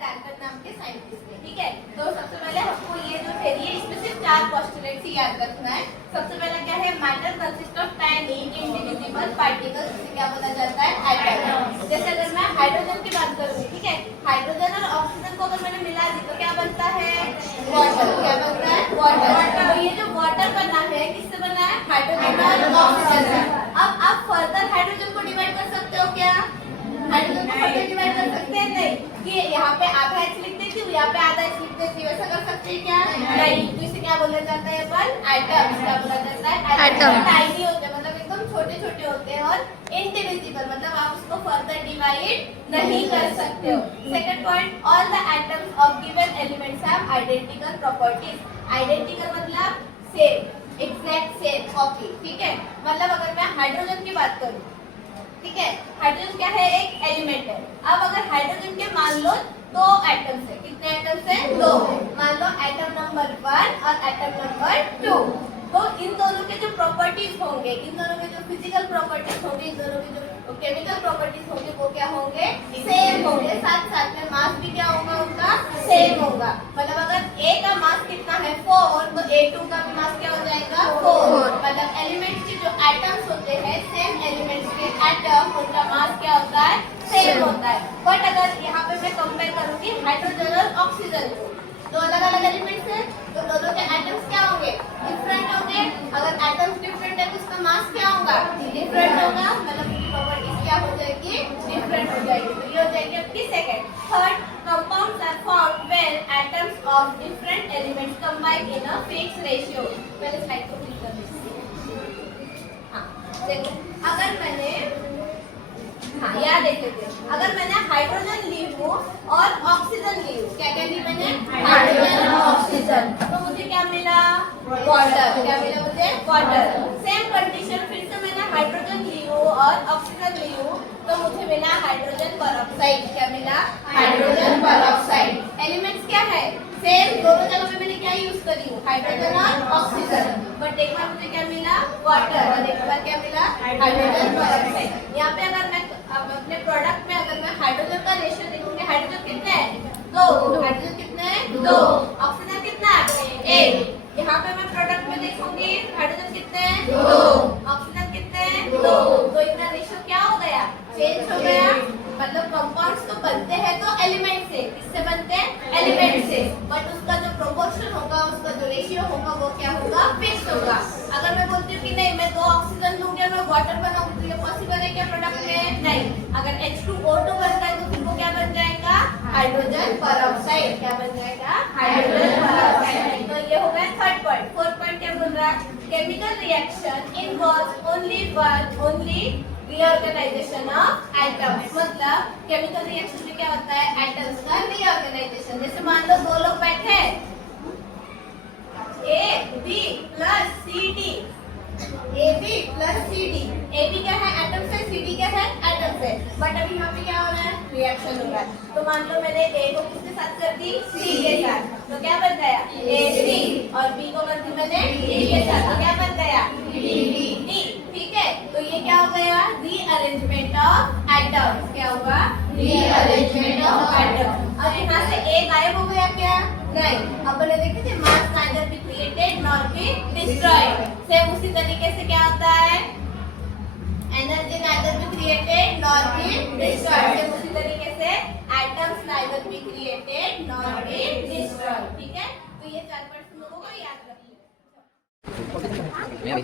डैल्टन नाम के साइंटिस्ट थे। ठीक है, तो सबसे पहले हमको ये जो थ्योरी है इसमें सिर्फ 4 पोस्टुलेट्स ही याद रखना है। सबसे पहला क्या है, matter consist of tiny individual particles, जिसे क्या बोला जाता है, एटम। जैसे अगर मैं हाइड्रोजन की बात करूँ, ठीक है, हाइड्रोजन और ऑक्सीजन को अगर मैंने मिला दी तो क्या बनता है, वाटर। क्या बनता है, वाटर। तो ये जो वाटर बना है किससे बना है, हाइड्रोजन और ऑक्सीजन से। अब आप फर्दर हाइड्रोजन को डिवाइड कर सकते हो क्या, हाइड्रोजन को फर्दर डिवाइड कर सकते हैं, नहीं, कि यहाँ पे आधा H लिख देती हूँ, यहाँ पे आधा H लिख देती हूँ, ऐसा कर सकते हैं क्या, नहीं। तो इसे क्या बोला जाता है अपन, एटम। क्या बोला जाता है, एटम। टाइनी होते हैं, मतलब एकदम छोटे छोटे होते हैं, और इंडिविजिबल मतलब आप उसको फर्दर डिवाइड नहीं कर सकते हो। Second point, all the atoms of given elements have identical properties. Identical मतलब सेम, एग्जैक्ट सेम, कॉपी। ठीक है, मतलब अगर मैं हाइड्रोजन की बात करूँ, ठीक है, हाइड्रोजन क्या है, एक एलिमेंट है। अब अगर हाइड्रोजन के मान लो 2 एटम्स है, कितने एटम्स है, 2। मान लो एटम नंबर 1 और एटम नंबर 2, तो इन दोनों के जो प्रॉपर्टीज होंगे, इन दोनों के जो फिजिकल प्रॉपर्टीज होंगे, इन दोनों के जो केमिकल प्रॉपर्टीज होंगे, वो क्या होंगे, सेम होंगे। साथ साथ में मास भी क्या होगा उनका, सेम होगा। मतलब अगर A का मास कितना है 4, तो A2 का भी मास क्या हो जाएगा, 4। मतलब एलिमेंट्स के जो एटम्स होते हैं, सेम एलिमेंट्स के एटम, उनका मास क्या होता है, सेम होता है। बट अगर यहाँ पे मैं कंपेयर करूंगी हाइड्रोजन और ऑक्सीजन को, तो अलग अलग एलिमेंट्स हैं, तो दोनों के एटम्स क्या होंगे, डिफरेंट होंगे। अगर एटम्स डिफरेंट है तो उसका मास क्या होगा, डिफरेंट होगा, मतलब उसकी प्रॉपर्टीज क्या हो जाएगी, डिफरेंट हो जाएगी। तो ये हो जाएगी आपकी second. Third, compounds are formed when atoms of different elements combine in a fixed ratio. पहले स्लाइड को क्लिक कर लीजिए। हाँ देखो, अगर मैंने, हाँ याद रखिए, अगर मैंने हाइड्रोजन ली हूँ और ऑक्सीजन ली हूँ, क्या क्या ली मैंने, हाइड्रोजन और ऑक्सीजन, तो मुझे क्या मिला, वाटर। क्या मिला मुझे, वाटर। सेम कंडीशन, फिर से मैंने हाइड्रोजन ली हूँ और ऑक्सीजन ली हूँ, तो मुझे मिला हाइड्रोजन परऑक्साइड। क्या मिला, हाइड्रोजन परऑक्साइड। एलिमेंट्स क्या है, सेम, दोनों जगह पे मैंने क्या यूज करी हूँ, हाइड्रोजन और ऑक्सीजन, बट एक बार मुझे क्या मिला, वाटर, और एक बार क्या मिला, हाइड्रोजन परऑक्साइड। यहाँ पे अगर मैं अपने प्रोडक्ट में अगर मैं हाइड्रोजन का रेशियो देखूंगी, हाइड्रोजन कितने हैं, 2। हाइड्रोजन कितने हैं, 2। ऑक्सीजन कितना है, 1। यहाँ पे मैं प्रोडक्ट में देखूंगी हाइड्रोजन कितने हैं, 2। ऑक्सीजन कितने हैं, 2। तो इनका रेशियो क्या हो गया, चेंज हो गया। मतलब कंपाउंड्स तो बनते हैं तो एलिमेंट से, किससे बनते हैं, एलिमेंट से, बट उसका जो प्रोपोर्शन होगा, उसका जो रेशियो होगा, वो क्या होगा, फिक्स होगा। अगर मैं बोलती हूँ कि नहीं मैं 2 ऑक्सीजन लूंगी और मैं वाटर बनाऊंगी, तो ये पॉसिबल है क्या प्रोडक्ट में, नहीं। अगर H2O2 बन जाए तो फिर वो क्या बन जाएगा, हाइड्रोजन परऑक्साइड। क्या बन जाएगा, हाइड्रोजन परऑक्साइड। तो ये हो गया थर्ड पॉइंट। फोर्थ पॉइंट क्या बोल रहा है, chemical reaction involves only reorganization of atoms. मतलब केमिकल रिएक्शन में क्या होता है, एटम्स का रीऑर्गेनाइजेशन। जैसे मान लो 2 लोग बैठे हैं, AB plus CD, AB plus CD। AB क्या है, एटम से, CD क्या है, एटम से, बट अभी यहाँ पे क्या हो रहा है, रिएक्शन हो रहा है। तो मान लो मैंने A को किसके साथ कर दी, C के साथ, तो क्या बन गया, AC, और B को कर दी मैंने D के साथ, तो क्या बन गया, D। ठीक है, तो ये क्या हो गया, रीअरेंजमेंट ऑफ एटम्स। क्या हुआ, रीअरेंजमेंट ऑफ एटम्स। अब यहाँ से A गायब हो गया क्या, नहीं। अब मैंने देखे थे, mass neither be created nor be destroyed. Same उसी तरीके से क्या होता है, energy neither be created nor be destroyed. Same उसी तरीके से atoms neither be created nor be destroyed. ठीक है, तो ये 4 पॉइंट्स तुम लोगों को याद रखना है।